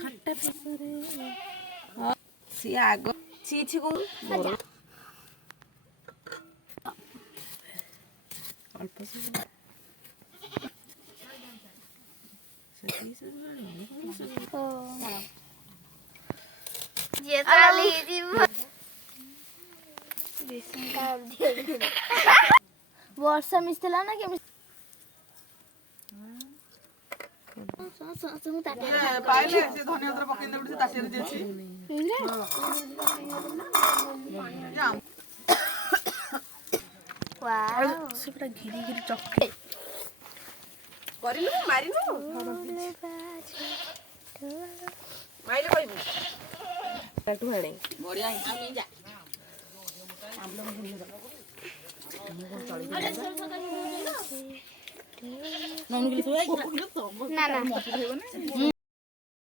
खट्टा पेसरे सी आगो छी छी को अल्प से ये ताली जी वर्षा मिस्तेला ना के पाइले से धनिया पत्र पकेन दे तासी रे देछि वाओ से पूरा घिरी घिरी चक्के करिनु मारिनु माइले कइबु काटू हाणे बढ़िया आ नहीं जा ना ना